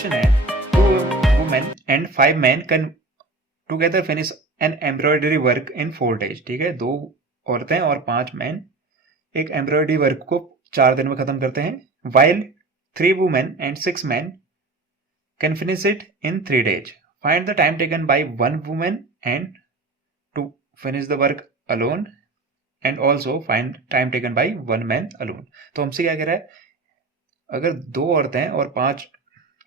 Question है, 2 women and 5 men can together finish an embroidery work in 4 days। ठीक है, 2 औरतें और 5 मैन एक एम्ब्रॉयडरी वर्क को 4 दिन में खत्म करते हैं। while 3 women and 6 men can finish it in 3 days। find the time taken by 1 woman and to finish the work alone and also find time taken by 1 man alone। तो हमसे क्या कह रहा है, अगर 2 औरतें और 5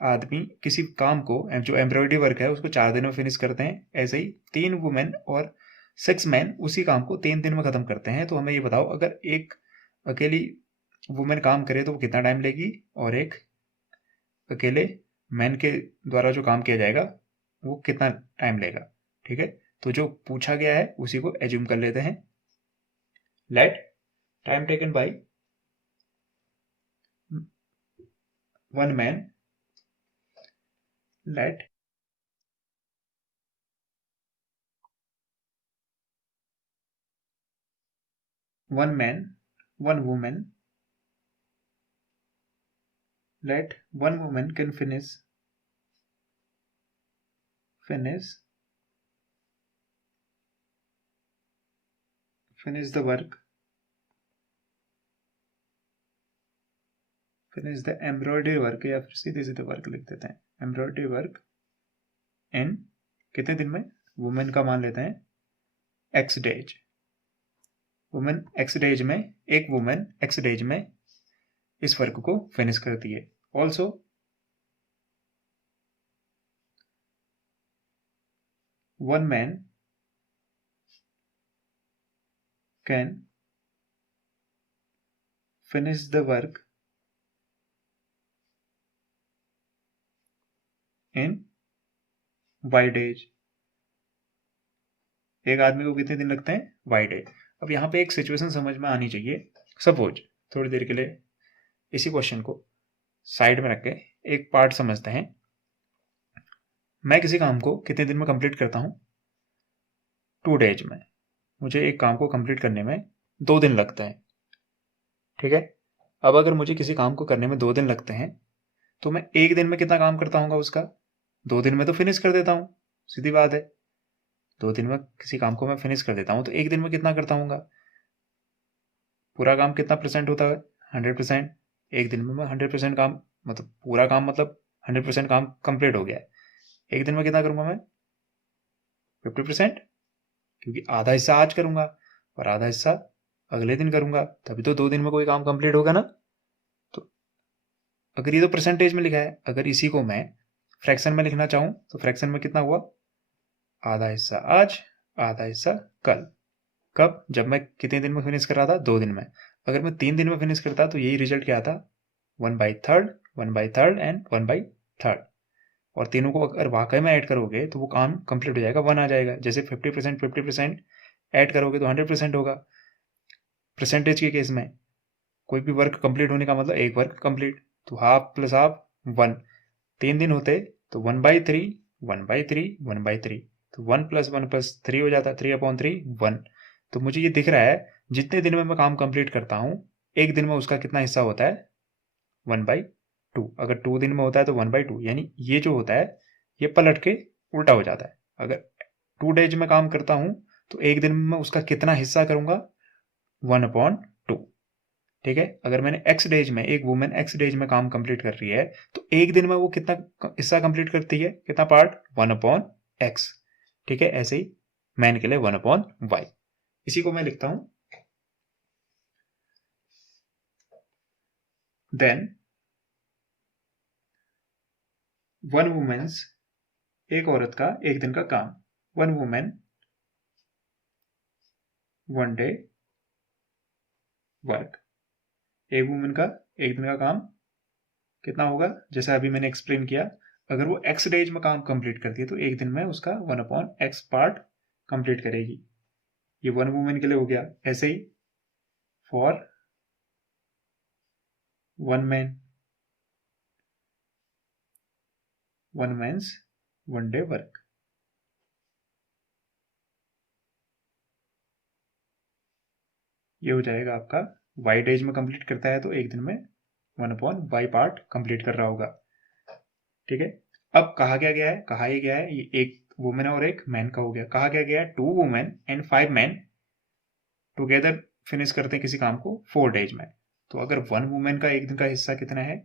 आदमी किसी काम को जो एम्ब्रॉयडरी वर्क है उसको 4 दिन में फिनिश करते हैं, ऐसे ही 3 वुमेन और 6 मैन उसी काम को 3 दिन में खत्म करते हैं। तो हमें ये बताओ, अगर एक अकेली वुमेन काम करे तो वो कितना टाइम लेगी और एक अकेले मैन के द्वारा जो काम किया जाएगा वो कितना टाइम लेगा। ठीक है, तो जो पूछा गया है उसी को एज्यूम कर लेते हैं। Let time taken by 1 man, let 1 man 1 woman, let 1 woman can finish the work, finish the embroidery work, या फिर सीधे सीधे वर्क लिख देते हैं, एम्ब्रॉयडरी वर्क इन कितने दिन में। वुमेन का मान लेते हैं x days, women x days में, एक वुमेन x डेज में इस वर्क को फिनिश करती है। Also one man can finish the work in y days. एक आदमी को कितने दिन लगते हैं, y डेज। अब यहाँ पे एक सिचुएशन समझ में आनी चाहिए। सपोज थोड़ी देर के लिए इसी क्वेश्चन को साइड में रख के एक पार्ट समझते हैं। मैं किसी काम को कितने दिन में कंप्लीट करता हूँ, 2 डेज में। मुझे एक काम को कंप्लीट करने में 2 दिन लगते हैं। ठीक है, अब अगर मुझे किसी काम को करने में 2 दिन लगते हैं तो मैं एक दिन में कितना काम करता हूँ उसका, 2 दिन में तो फिनिश कर देता हूँ, सीधी बात है। 2 दिन में किसी काम को मैं फिनिश कर देता हूँ तो एक दिन में कितना करता हूँ, पूरा काम कितना परसेंट होता है, 100%। एक दिन में मैं 100% काम, मतलब पूरा काम, मतलब 100% काम कंप्लीट हो गया है। एक दिन में कितना करूंगा मैं, 50%, क्योंकि आधा हिस्सा आज करूंगा और आधा हिस्सा अगले दिन करूंगा, तभी तो 2 दिन में कोई काम कंप्लीट होगा ना। तो अगर ये तो परसेंटेज में लिखा है, अगर इसी को मैं फ्रैक्शन में लिखना चाहूं तो फ्रैक्शन में कितना हुआ, आधा हिस्सा आज आधा हिस्सा कल। कब, जब मैं कितने दिन में फिनिश कर रहा था, 2 दिन में। अगर मैं 3 दिन में फिनिश करता तो यही रिजल्ट क्या आता, 1/3 1/3 एंड 1/3। और तीनों को अगर वाकई में ऐड करोगे तो वो काम कंप्लीट हो जाएगा, 1 आ जाएगा। जैसे 50% ऐड करोगे तो 100% होगा। परसेंटेज के केस में कोई भी वर्क कंप्लीट होने का मतलब एक वर्क कंप्लीट, तो हाफ प्लस हाफ 1। 3 दिन होते तो 1/3 1/3 1/3, तो 1 + 1 + 3 हो जाता, 3/3 1। तो मुझे ये दिख रहा है जितने दिन में मैं काम कंप्लीट करता हूँ एक दिन में उसका कितना हिस्सा होता है, 1/2। अगर 2 दिन में होता है तो 1/2, यानी ये जो होता है ये पलट के उल्टा हो जाता है। अगर 2 डेज में काम करता हूँ तो एक दिन में उसका कितना हिस्सा करूंगा, 1/2। ठीक है, अगर मैंने x डेज में, एक वुमेन x डेज में काम कंप्लीट कर रही है तो एक दिन में वो कितना हिस्सा कंप्लीट करती है, कितना पार्ट, 1/x। ठीक है, ऐसे ही मैन के लिए 1/y। इसी को मैं लिखता हूं, देन 1 वुमेन्स, एक औरत का एक दिन का काम, 1 वुमेन 1 डे वर्क। एक वुमेन का एक दिन का काम कितना होगा, जैसा अभी मैंने एक्सप्लेन किया। अगर वो x डेज में काम कंप्लीट करती है तो एक दिन में उसका 1/x पार्ट कंप्लीट करेगी। ये 1 वुमेन के लिए हो गया। ऐसे ही for 1 man, 1 man's 1 day work. ये हो जाएगा आपका, y डेज में कंप्लीट करता है तो एक दिन में 1/y पार्ट कंप्लीट कर रहा होगा। ठीक है। अब कहा क्या गया है, कहा ये गया है ये एक वुमेन और एक मैन का हो गया। कहा क्या गया है 2 women and 5 man together finish करते हैं किसी काम को 4 डेज में। तो अगर 1 वुमेन का एक दिन का हिस्सा कितना है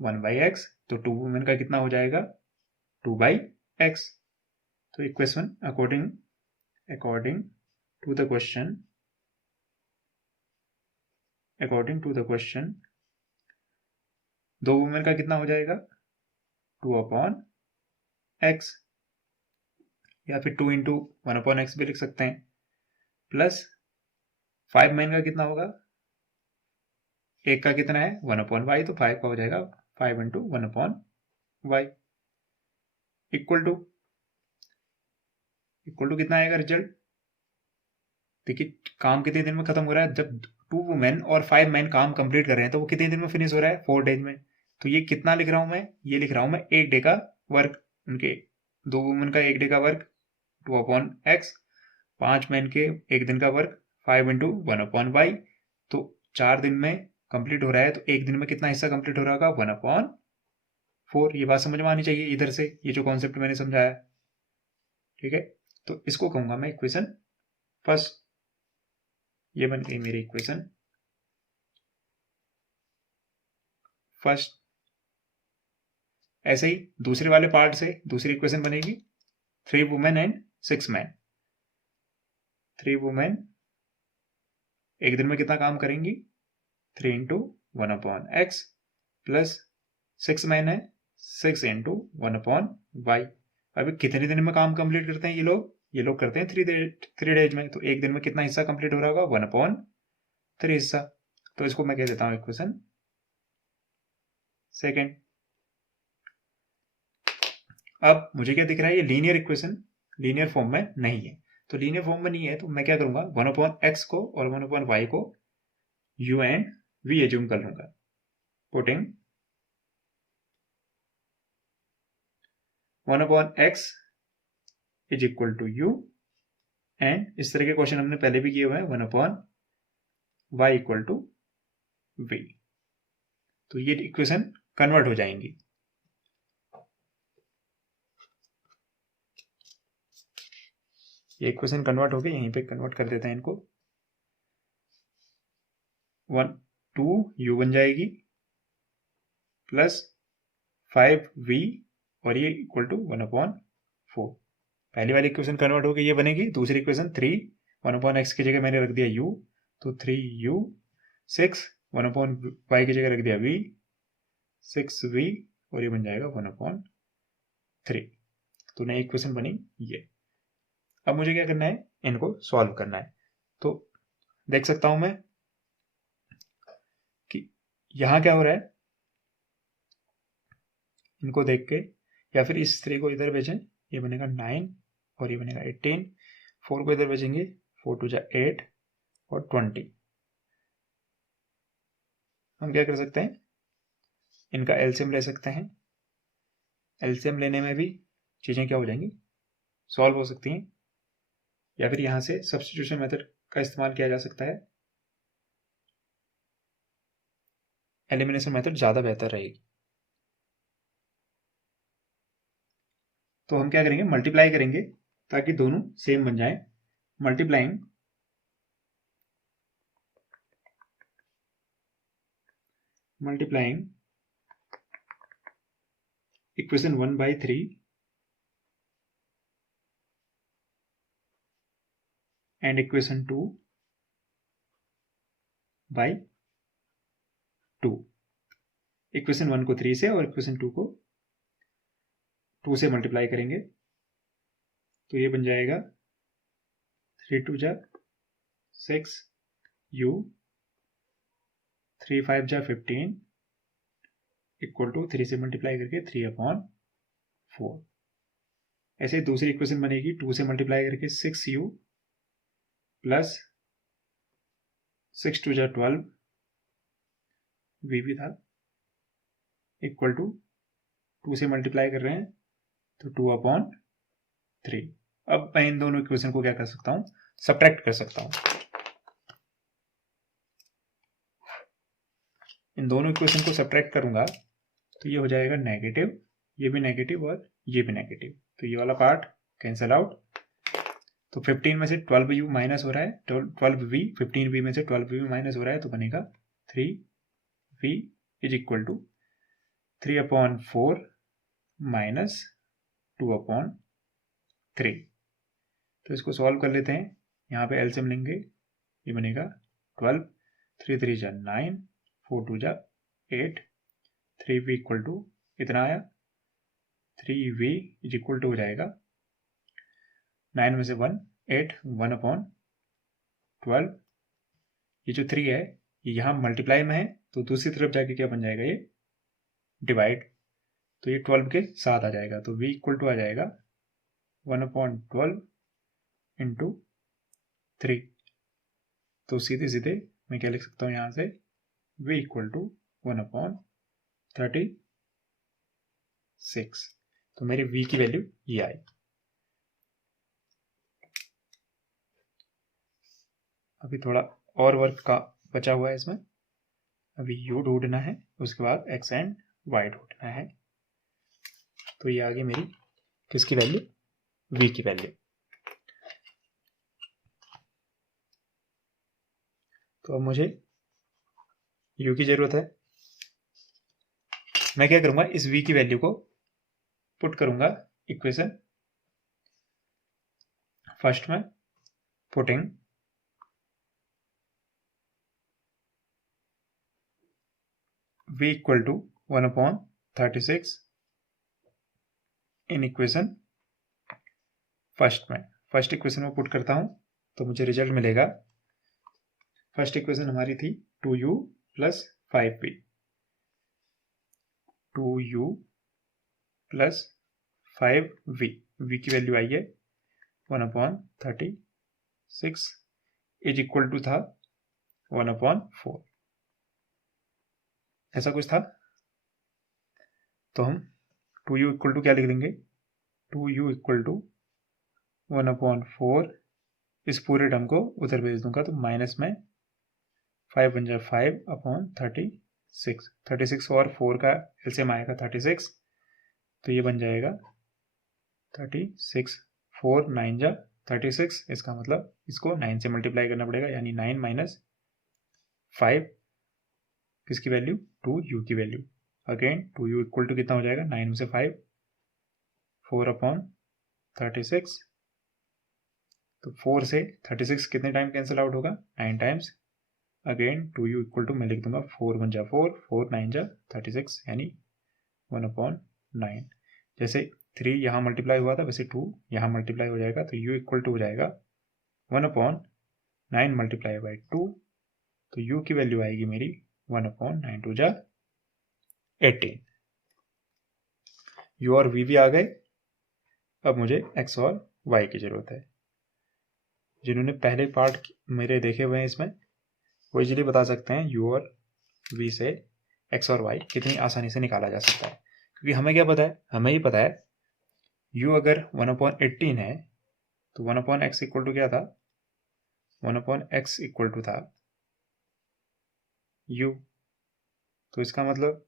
1/x, तो 2 वुमेन का कितना हो जाएगा 2/x। तो equation according to the question 2 women का कितना हो जाएगा 2/x, या फिर 2 इंटू 1/x भी लिख सकते हैं, प्लस 5 मैन का कितना होगा, एक का कितना है 1/y, तो 5 का हो जाएगा 5 इंटू 1/y इक्वल टू कितना आएगा रिजल्ट। देखिए काम कितने दिन में खत्म हो रहा है, जब 2 वुमेन और 5 मैन काम कंप्लीट कर रहे हैं तो वो कितने दिन में फिनिश हो रहा है 4 डेज में। तो ये कितना लिख रहा हूं मैं, ये लिख रहा हूं मैं 1 डे का वर्क, उनके 2 वुमेन का 1 डे का वर्क 2/x, 5 मैन के 1 दिन का वर्क 5 इंटू 1/y। तो 4 दिन में कंप्लीट हो रहा है, तो 1 दिन में कितना हिस्सा कंप्लीट हो रहा होगा 1/4। ये बात समझ में आनी चाहिए इधर से, ये जो कॉन्सेप्ट मैंने समझाया, ठीक है। तो इसको कहूंगा मैं इक्वेशन फर्स्ट। ये बन गई मेरी इक्वेशन फर्स्ट। ऐसे ही दूसरे वाले पार्ट से दूसरी इक्वेशन बनेगी 3 वुमेन एंड 6 मैन। 3 वुमेन एक दिन में कितना काम करेंगी 3 इंटू 1/x, प्लस 6 मैन है 6 इंटू 1/y। अभी कितने दिन में काम कंप्लीट करते हैं ये लोग करते हैं 3 डेज में। तो एक दिन में कितना हिस्सा कंप्लीट हो रहा होगा 1/3 हिस्सा। तो इसको मैं कह देता हूं इक्वेशन सेकेंड। अब मुझे क्या दिख रहा है, ये लीनियर इक्वेशन लीनियर फॉर्म में नहीं है। तो लीनियर फॉर्म में नहीं है तो मैं क्या करूंगा 1/x को और 1/y को u एंड v एज्यूम कर लूंगा। Putting 1/x is equal to u, and इस तरह के क्वेश्चन हमने पहले भी किए हुए हैं 1/y इक्वल टू v। तो ये इक्वेशन कन्वर्ट हो जाएंगी। ये इक्वेशन कन्वर्ट हो गई, यहीं पे कन्वर्ट कर देते हैं इनको। 2u बन जाएगी प्लस 5v और ये इक्वल टू 1/4। पहली वाली इक्वेशन कन्वर्ट हो गई, ये बनेगी। दूसरी इक्वेशन 3 1/x की जगह मैंने रख दिया u, तो 3u, 6 1/y की जगह रख दिया v, 6v और ये बन जाएगा 1/3। तो नई इक्वेशन बनी ये। अब मुझे क्या करना है, इनको सॉल्व करना है। तो देख सकता हूं मैं कि यहां क्या हो रहा है, इनको देख के या फिर इस 3 को इधर भेजें, ये बनेगा 9 और ये बनेगा 18। 4 को इधर भेजेंगे 4 2 जा 8 और 20। हम क्या कर सकते हैं, इनका एलसीएम ले सकते हैं। एलसीएम लेने में भी चीज़ें क्या हो जाएंगी, सॉल्व हो सकती हैं। या फिर यहां से सब्स्टिट्यूशन मेथड का इस्तेमाल किया जा सकता है। एलिमिनेशन मेथड ज़्यादा बेहतर रहेगी। तो हम क्या करेंगे, मल्टीप्लाई करेंगे ताकि दोनों सेम बन जाए। Multiplying equation 1/3 and equation 2/2। Equation 1 को 3 से और इक्वेशन 2 को 2 से मल्टीप्लाई करेंगे, तो ये बन जाएगा 3 2 जा 6u, 3 5 जा 15 इक्वल टू 3 से मल्टीप्लाई करके 3/4। ऐसे ही दूसरी इक्वेशन बनेगी 2 से मल्टीप्लाई करके 6u प्लस 6 2 जा 12 v भी था इक्वल टू 2 से मल्टीप्लाई कर रहे हैं तो 2/3। अब मैं इन दोनों इक्वेशन को क्या कर सकता हूं, सब्ट्रैक्ट कर सकता हूं। इन दोनों इक्वेशन को सब्ट्रैक्ट करूंगा तो ये हो जाएगा नेगेटिव ये भी नेगेटिव और ये भी नेगेटिव, तो ये वाला पार्ट कैंसिल आउट। तो 15 में से 12u माइनस हो रहा है, 12v, 15v में से 12v माइनस हो रहा है, तो बनेगा 3v is equal to 3/4 minus 2/3। तो इसको सॉल्व कर लेते हैं, यहाँ पे एलसीएम लेंगे, ये बनेगा 12, 3 3 जा 9, 4 2 जा 8, 3v इक्वल टू इतना आया, 3v इज इक्वल टू हो जाएगा 9 में से 1 8, 1/12। ये जो 3 है ये यहाँ मल्टीप्लाई में है, तो दूसरी तरफ जाके क्या बन जाएगा, ये डिवाइड, तो ये 12 के साथ आ जाएगा, तो v इक्वल टू आ जाएगा 1/12 इंटू 3। तो सीधे सीधे मैं क्या लिख सकता हूँ यहाँ से, v इक्वल टू 1/36। तो मेरी v की वैल्यू ये आई। अभी थोड़ा और वर्क का बचा हुआ है इसमें, अभी u ढूंढना है, उसके बाद x एंड y ढूंढना है। तो ये आ गई मेरी किसकी वैल्यू, v की वैल्यू। तो अब मुझे u की जरूरत है, मैं क्या करूंगा, इस v की वैल्यू को पुट करूंगा इक्वेशन फर्स्ट में, putting v equal to 1/36 in equation first में, फर्स्ट इक्वेशन में पुट करता हूं, तो मुझे रिजल्ट मिलेगा, फर्स्ट इक्वेशन हमारी थी 2u plus 5v, 2u plus 5v, v की वैल्यू आई है 1/36 इज इक्वल टू था 1/4, ऐसा कुछ था। तो हम 2u इक्वल टू क्या लिख देंगे, 2u इक्वल टू 1/4, इस पूरे टर्म को उधर भेज दूंगा, तो माइनस में 5 बन जाए 5/36, 36 और 4 का एलसीएम आएगा 36, तो ये बन जाएगा 36, 4 9 जा 36, इसका मतलब इसको 9 से मल्टीप्लाई करना पड़ेगा, यानी 9 माइनस 5 किसकी वैल्यू, 2u की value. Again 2u equal to कितना हो जाएगा, 9 में से 5, 4/36, तो 4 से 36 कितने टाइम कैंसिल आउट होगा, 9 times. Again 2u equal to मैं लिख दूंगा 4 1 जा 4, 4 9 जा 36, यानी 1/9। जैसे 3 यहाँ मल्टीप्लाई हुआ था, वैसे 2 यहाँ मल्टीप्लाई हो जाएगा, तो u इक्वल टू हो जाएगा 1/9 मल्टीप्लाई बाई 2, तो u की वैल्यू आएगी मेरी 1/9 2 जा 18। u और v भी आ गए, अब मुझे x और y की जरूरत है। जिन्होंने पहले पार्ट मेरे देखे हुए हैं इसमें, वो इजीली बता सकते हैं u और v से x और y कितनी आसानी से निकाला जा सकता है, क्योंकि हमें क्या पता है, हमें ही पता है u अगर 1/18 है, तो 1/x इक्वल टू क्या था, 1/x इक्वल टू था u, तो इसका मतलब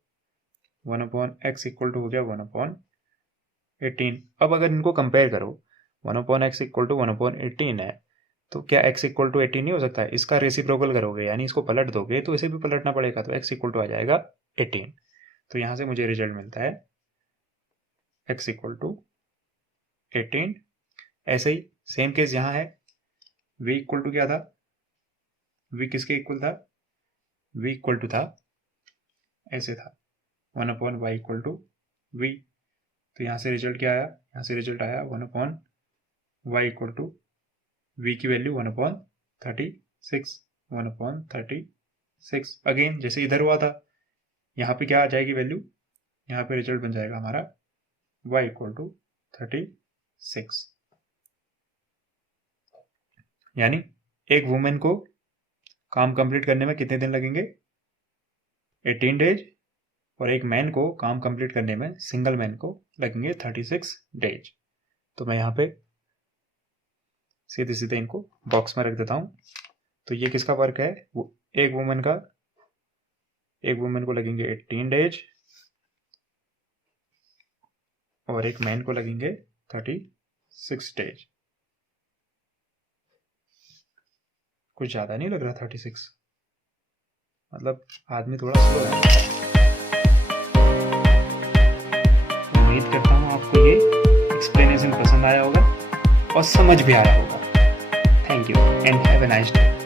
1/x इक्वल टू हो गया 1/18। अब अगर इनको कंपेयर करो, 1/x इक्वल टू 1/18 है, तो क्या x इक्वल टू 18 नहीं हो सकता है, इसका रेसिप्रोकल करोगे, यानी इसको पलट दोगे, तो इसे भी पलटना पड़ेगा, तो x इक्वल टू आ जाएगा 18। तो यहाँ से मुझे रिजल्ट मिलता है x इक्वल टू 18। ऐसे ही सेम केस यहाँ है, v इक्वल टू क्या था, v किसके इक्वल था, v इक्वल टू था, ऐसे था 1/y इक्वल टू v, तो यहाँ से रिजल्ट क्या आया, यहाँ से रिजल्ट आया 1/y इक्वल टू v की वैल्यू 1/36, 1/36। अगेन जैसे इधर हुआ था, यहाँ पे क्या आ जाएगी वैल्यू, यहाँ पे रिजल्ट बन जाएगा हमारा y इक्वल टू 36। यानी एक वुमेन को काम कंप्लीट करने में कितने दिन लगेंगे, 18 डेज, और एक मैन को काम कंप्लीट करने में, सिंगल मैन को लगेंगे 36 डेज। तो मैं यहाँ पे सीधे सीधे इनको बॉक्स में रख देता हूँ। तो ये किसका वर्क है, वो एक वुमेन को लगेंगे 18 डेज, और एक मैन को लगेंगे 36 स्टेज। कुछ ज़्यादा नहीं लग रहा 36, मतलब आदमी थोड़ा स्लो है। उम्मीद करता हूँ आपको ये एक्सप्लेनेशन पसंद आया होगा और समझ भी आया होगा। Thank you and have a nice day.